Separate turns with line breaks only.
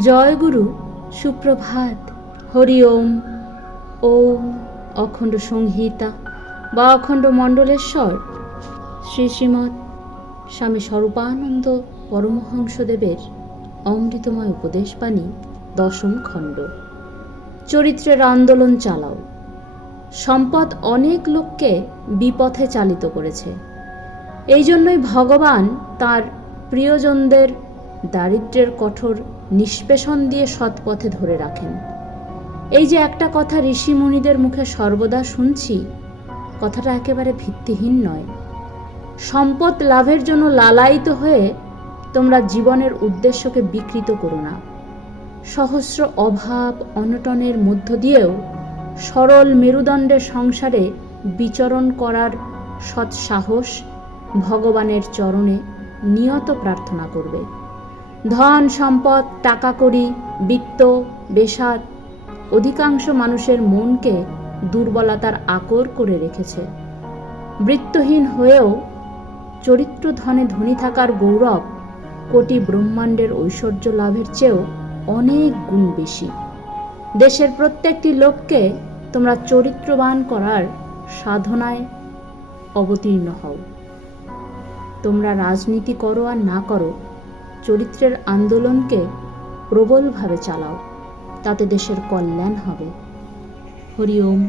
জয় গুরু, সুপ্রভাত। হরি ওম। ওম অখণ্ড সংহিতা বা অখণ্ড মণ্ডলেশ্বর। শ্রী শ্রীমৎ স্বামী স্বরূপানন্দ পরমহংসদেবের অমৃতময় উপদেশবাণী দশম খণ্ড। চরিত্রের আন্দোলন চালাও। সম্পদ অনেক লোককে বিপথে চালিত করেছে। এই জন্যই ভগবান তার প্রিয়জনদের দারিদ্র্যের কঠোর নিষ্পেষণ দিয়ে সৎপথে ধরে রাখেন। এই যে একটা কথা ঋষি মুনিদের মুখে সর্বদা শুনছি, কথাটা একেবারে ভিত্তিহীন নয়। সম্পদ লাভের জন্য লালায়িত হয়ে তোমরা জীবনের উদ্দেশ্যকে বিকৃত করো না। সহস্র অভাব অনটনের মধ্য দিয়েও সরল মেরুদণ্ডের সংসারে বিচরণ করার সৎসাহস ভগবানের চরণে নিয়ত প্রার্থনা করবে। ধন, সম্পদ টাকা কড়ি বিত্ত বেসাদ অধিকাংশ মানুষের মনকে দুর্বলতার আকর করে রেখেছে। বৃত্তহীন হয়েও চরিত্র ধনে ধনী থাকার গৌরব কোটি ব্রহ্মাণ্ডের ঐশ্বর্য লাভের চেয়েও অনেক গুণ বেশি। দেশের প্রত্যেকটি লোককে তোমরা চরিত্রবান করার সাধনায় অবতীর্ণ হও। তোমরা রাজনীতি করো আর না করো চরিত্রের আন্দোলনকে প্রবলভাবে চালাও তাতে দেশের কল্যাণ হবে। হরি ওম।